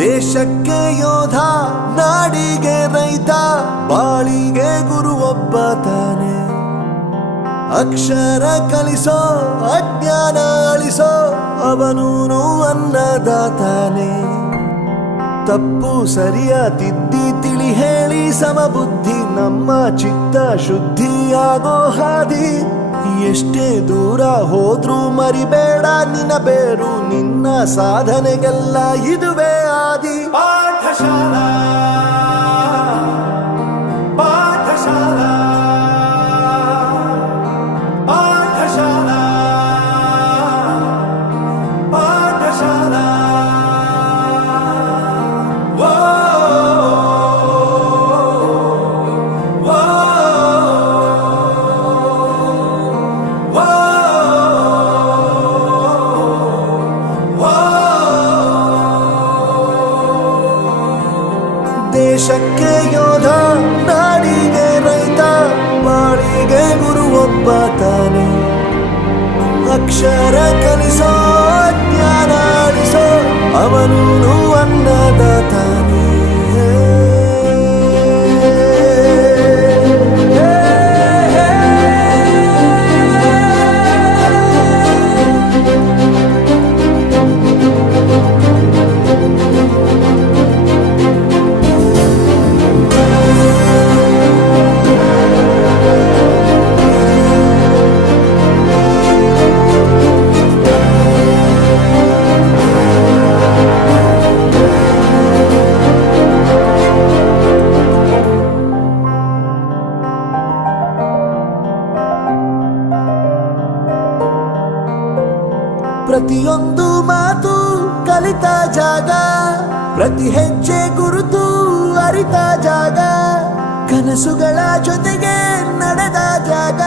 ದೇಶಕ್ಕೆ ಯೋಧ, ನಾಡಿಗೆ ರೈತ, ಬಾಳಿಗೆ ಗುರು ಒಬ್ಬ ತಾನೆ. ಅಕ್ಷರ ಕಲಿಸೋ, ಅಜ್ಞಾನ ಅಳಿಸೋ, ಅವನೂನು ಅನ್ನದಾತಾನೆ. ತಪ್ಪು ಸರಿಯ ತಿದ್ದಿ ತಿಳಿ ಹೇಳಿ ಸಮಬುದ್ಧಿ, ನಮ್ಮ ಚಿತ್ತ ಶುದ್ಧಿಯಾಗೋ ಹಾದಿ. ಎಷ್ಟೇ ದೂರ ಹೋದ್ರೂ ಮರಿಬೇಡ ನಿನ್ನ ಬೇರು, ನಿನ್ನ ಸಾಧನೆಗೆಲ್ಲ ಇದುವೇ ಆದಿ. ಪಾಠಶಾಲಾ ಪಾಠಶಾಲಾ ಪಾಠಶಾಲಾ ಪಾಠಶಾಲಾ. ದೇಶಕ್ಕೆ ಯೋಧ, ನಾಡಿಗೆ ರೈತ, ಬಾಳಿಗೆ ಗುರು ಒಬ್ಬ ತಾನೆ. ಅಕ್ಷರ ಕಲಿಸೋ, ಜ್ಞಾನ ಅಳಿಸೋ, ಅವನೂನು ಅನ್ನದಾತಾನೆ. ಪ್ರತಿಯೊಂದು ಮಾತು ಕಲಿತ ಜಾಗ, ಪ್ರತಿ ಹೆಜ್ಜೆ ಗುರುತು ಅರಿತ ಜಾಗ, ಕನಸುಗಳ ಜೊತೆಗೆ ನಡೆದ ಜಾಗ,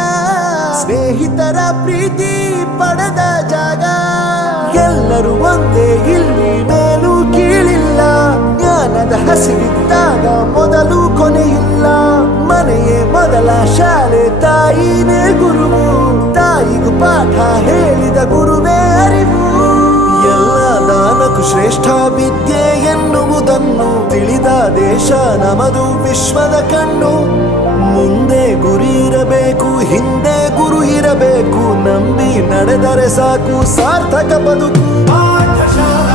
ಸ್ನೇಹಿತರ ಪ್ರೀತಿ ಪಡೆದ ಜಾಗ. ಎಲ್ಲರೂ ಒಂದೇ, ಇಲ್ಲಿ ಮೇಲೂ ಕೀಳಿಲ್ಲ, ಜ್ಞಾನದ ಹಸಿವಿದ್ದಾಗ ಮೊದಲು ಕೊನೆಯಿಲ್ಲ. ಮನೆಯೇ ಮೊದಲ ಶಾಲೆ, ತಾಯಿನೇ ಗುರುವು, ತಾಯಿಗೂ ಪಾಠ ಹೇಳಿದ ಗುರುವೇ ಅರಿವು. ಎಲ್ಲ ದಾನಕ್ಕೂ ಶ್ರೇಷ್ಠ ವಿದ್ಯೆ ಎನ್ನುವುದನ್ನು ತಿಳಿದ ದೇಶ ನಮದು, ವಿಶ್ವದ ಕಣ್ಣು. ಮುಂದೆ ಗುರಿ ಇರಬೇಕು, ಹಿಂದೆ ಗುರು ಇರಬೇಕು, ನಂಬಿ ನಡೆದರೆ ಸಾಕು ಸಾರ್ಥಕ ಬದುಕು. ಪಾಠಶಾಲಾ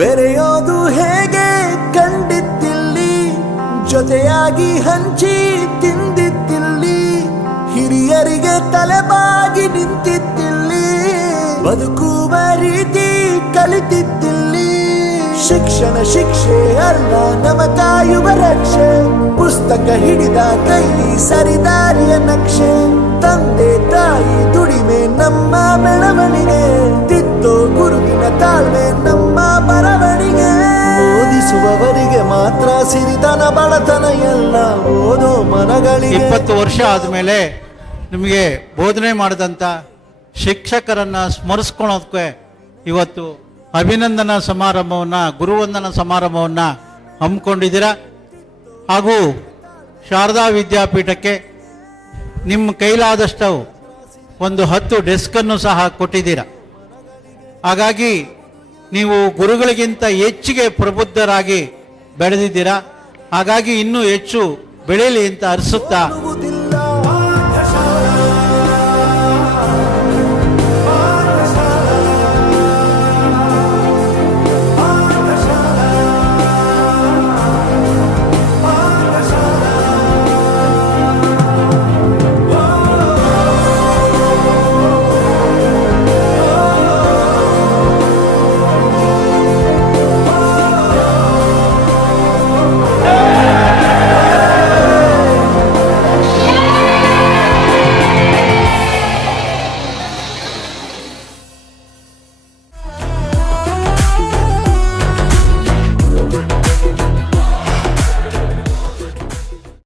ಬೆರೆಯೋದು ಹೇಗೆ ಕಂಡಿದ್ದಿಲ್ಲಿ, ಜೊತೆಯಾಗಿ ಹಂಚಿ ತಿಂದಿದ್ದಿಲ್ಲಿ, ಹಿರಿಯರಿಗೆ ತಲೆಬಾಗಿ ನಿಂತಿದ್ದಿಲ್ಲಿ, ಬದುಕುವ ರೀತಿ ಕಲಿತಿದ್ದಿಲ್ಲಿ. ಶಿಕ್ಷಣ ಶಿಕ್ಷೆ ಅಲ್ಲ, ನಮ ಕಾಯುವ ರಕ್ಷೆ, ಪುಸ್ತಕ ಹಿಡಿದ ಕೈಲಿ ಸರಿದಾರಿಯ ನಕ್ಷೆ. ತಂದೆ ತಾಯಿ ದುಡಿಮೆ ನಮ್ಮ ಬೆಳವಣಿಗೆ, ತಿದ್ದೋ ಗುರುವಿನ ತಾಳ್ಮೆ ನಮ್ಮ ಬರವಣಿಗೆ. ಓದಿಸುವವರಿಗೆ ಮಾತ್ರ ಸಿರಿತನ ಬಡತನ ಎಲ್ಲ, ಓದೋ ಮನಗಳಿಗೆ. 20 ವರ್ಷ ಆದಮೇಲೆ ನಿಮಗೆ ಬೋಧನೆ ಮಾಡಿದಂಥ ಶಿಕ್ಷಕರನ್ನು ಸ್ಮರಿಸ್ಕೊಳ್ಳೋದಕ್ಕೆ ಇವತ್ತು ಅಭಿನಂದನಾ ಸಮಾರಂಭವನ್ನು, ಗುರುವಂದನಾ ಸಮಾರಂಭವನ್ನು ಹಮ್ಮಿಕೊಂಡಿದ್ದೀರಾ. ಹಾಗೂ ಶಾರದಾ ವಿದ್ಯಾಪೀಠಕ್ಕೆ ನಿಮ್ಮ ಕೈಲಾದಷ್ಟು ಒಂದು 10 ಡೆಸ್ಕನ್ನು ಸಹ ಕೊಟ್ಟಿದ್ದೀರಾ. ಹಾಗಾಗಿ ನೀವು ಗುರುಗಳಿಗಿಂತ ಹೆಚ್ಚಿಗೆ ಪ್ರಬುದ್ಧರಾಗಿ ಬೆಳೆದಿದ್ದೀರಾ. ಹಾಗಾಗಿ ಇನ್ನೂ ಹೆಚ್ಚು ಬೆಳೆಯಲಿ ಅಂತ ಅನಿಸುತ್ತಾ